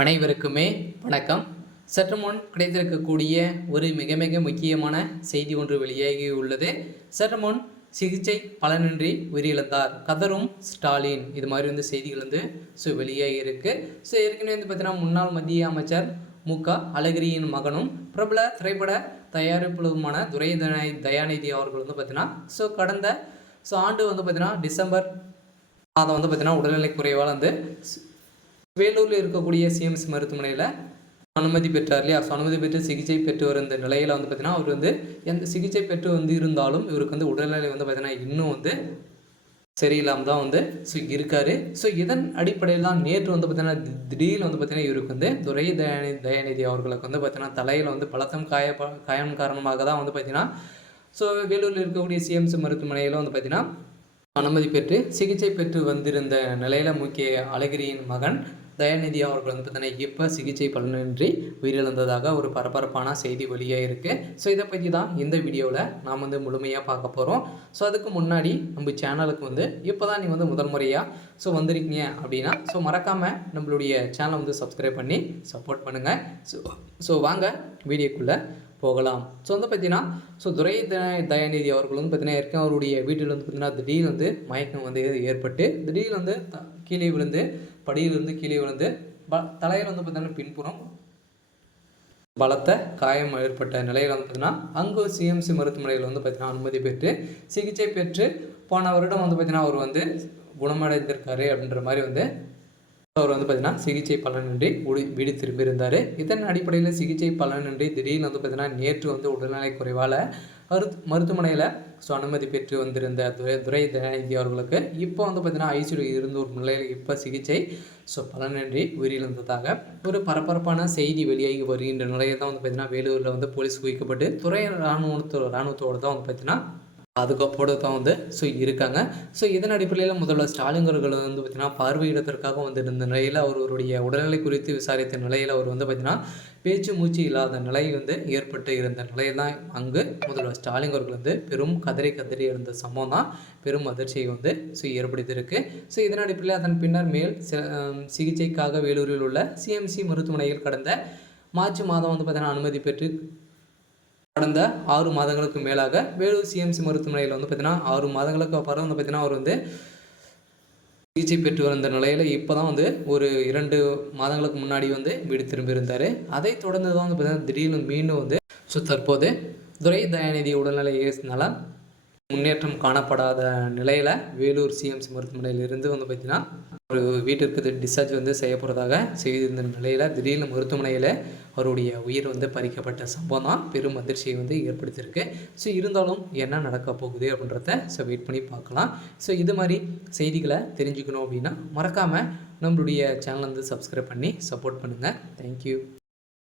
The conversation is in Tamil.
அனைவருக்குமே வணக்கம். சற்று முன் கிடைத்திருக்கக்கூடிய ஒரு மிக மிக முக்கியமான செய்தி ஒன்று வெளியாகி உள்ளது. சற்று முன் சிகிச்சை பலனின்றி உயிரிழந்தார், கதரும் ஸ்டாலின். இது மாதிரி செய்திகள் வெளியாகி இருக்கு. ஏற்கனவே பார்த்தீங்கன்னா முன்னாள் மத்திய அமைச்சர் மு.க. அழகிரியின் மகனும் பிரபல திரைப்பட தயாரிப்பாளருமான துரை தயாநிதி அவர்கள் பார்த்தீங்கன்னா கடந்த ஆண்டு பார்த்தீங்கன்னா டிசம்பர் மாதம் பார்த்தீங்கன்னா உடல்நிலை குறைவால் வேலூரில் இருக்கக்கூடிய சிஎம்சி மருத்துவமனையில் அனுமதி பெற்றார் இல்லையா. அனுமதி பெற்று சிகிச்சை பெற்று வந்த நிலையில் பார்த்தீங்கன்னா அவர் எந்த சிகிச்சை பெற்று இருந்தாலும் இவருக்கு உடல்நிலை பார்த்தீங்கன்னா இன்னும் சரியில்லாமல் தான் இருக்காரு. இதன் அடிப்படையில் தான் நேற்று பார்த்தீங்கன்னா திடீர்னு பார்த்தீங்கன்னா இவருக்கு துரை தயாநிதி அவர்களுக்கு பார்த்தீங்கன்னா தலையில் பலத்தம் காயம் காரணமாக தான் பார்த்தீங்கன்னா வேலூரில் இருக்கக்கூடிய சிஎம்சி மருத்துவமனையில் பார்த்தீங்கன்னா அனுமதி பெற்று சிகிச்சை பெற்று வந்திருந்த நிலையில் முக்கிய அழகிரியின் மகன் தயாநிதி அவர்கள் பார்த்தீங்கன்னா இப்போ சிகிச்சை பலனின்றி உயிரிழந்ததாக ஒரு பரபரப்பான செய்தி வெளியாக இருக்குது. இதை பற்றி தான் இந்த வீடியோவில் நாம் முழுமையாக பார்க்க போகிறோம். அதுக்கு முன்னாடி நம்ம சேனலுக்கு இப்போ தான் நீ முதல் முறையாக வந்திருக்கீங்க அப்படின்னா மறக்காமல் நம்மளுடைய சேனலை சப்ஸ்கிரைப் பண்ணி சப்போர்ட் பண்ணுங்கள். வாங்க வீடியோக்குள்ளே போகலாம். பார்த்தீங்கன்னா துரை தயாநிதி அவர்கள் பார்த்தீங்கன்னா ஏற்கனவே அவருடைய வீட்டில் பார்த்தீங்கன்னா திடீர்னு மயக்கம் ஏற்பட்டு திடீர்னு கீழே விழுந்து படியிலிருந்து கீழே விழுந்து தலையில் பார்த்தீங்கன்னா பின்புறம் பலத்த காயம் ஏற்பட்ட நிலையில் பார்த்தீங்கன்னா அங்கு சிஎம்சி மருத்துவமனையில் பார்த்தீங்கன்னா அனுமதி பெற்று சிகிச்சை பெற்று போன வருடம் பார்த்தீங்கன்னா அவர் குணமடைந்திருக்காரு அப்படின்ற மாதிரி அவர் பார்த்தீங்கன்னா சிகிச்சை பலனின்றி வீடு திரும்பியிருந்தார். இதன் அடிப்படையில் சிகிச்சை பலனின்றி திடீர்னு பார்த்தீங்கன்னா நேற்று உடல்நலை குறைவால் மருத்துவமனையில் அனுமதி பெற்று வந்திருந்த துரை தயாநிதி அவர்களுக்கு இப்போ பார்த்தீங்கன்னா ஐசியூ இருந்த ஒரு நிலையில் இப்போ சிகிச்சை பலனின்றி உயிரிழந்ததாக ஒரு பரபரப்பான செய்தி வெளியாகி வருகின்ற நிலையை தான் பார்த்தீங்கன்னா வேலூரில் போலீஸ் குவிக்கப்பட்டு துறை இராணுவத்தோடு தான் பார்த்தீங்கன்னா அதுக்கப்புறம் தான் இருக்காங்க. இதன் அடிப்படையில் முதல்வர் ஸ்டாலின் அவர்கள் பார்த்திங்கன்னா பார்வையிடத்திற்காக இருந்த நிலையில் அவருடைய உடல்நிலை குறித்து விசாரித்த நிலையில் அவர் பார்த்திங்கன்னா பேச்சு மூச்சு இல்லாத நிலை ஏற்பட்டு இருந்த நிலையில் தான் அங்கு முதல்வர் ஸ்டாலின் அவர்கள் பெரும் கதறி இருந்த சம்பவம் தான் பெரும் அதிர்ச்சியை ஏற்படுத்தியிருக்கு. இதன் அடிப்படையில் அதன் பின்னர் மேல் சிகிச்சைக்காக வேலூரில் உள்ள சிஎம்சி மருத்துவமனையில் கடந்த மார்ச் மாதம் பார்த்திங்கன்னா அனுமதி பெற்று கடந்த 6 மாதங்களுக்கு மேலாக வேலூர் சிஎம்சி மருத்துவமனையில் பார்த்தீங்கன்னா 6 மாதங்களுக்கு அப்புறம் பார்த்தீங்கன்னா அவர் சிகிச்சை பெற்று வந்த நிலையில் இப்போ தான் ஒரு 2 மாதங்களுக்கு முன்னாடி வீடு திரும்பியிருந்தார். அதை தொடர்ந்து தான் பார்த்தீங்கன்னா திடீர்னு மீண்டும் தற்போது துரை தயாநிதி உடல்நிலை நலம் முன்னேற்றம் காணப்படாத நிலையில் வேலூர் சிஎம்சி மருத்துவமனையில் இருந்து பார்த்திங்கன்னா ஒரு வீட்டிற்கு டிஸ்சார்ஜ் செய்ய போகிறதாக செய்திருந்த நிலையில் திடீர்னு மருத்துவமனையில் அவருடைய உயிர் பறிக்கப்பட்ட சம்பவம் தான் பெரும் அதிர்ச்சியை ஏற்படுத்தியிருக்கு. இருந்தாலும் என்ன நடக்க போகுது அப்படின்றத வெயிட் பண்ணி பார்க்கலாம். இது மாதிரி செய்திகளை தெரிஞ்சுக்கணும் அப்படின்னா மறக்காமல் நம்மளுடைய சேனலை சப்ஸ்கிரைப் பண்ணி சப்போர்ட் பண்ணுங்கள். தேங்க்யூ.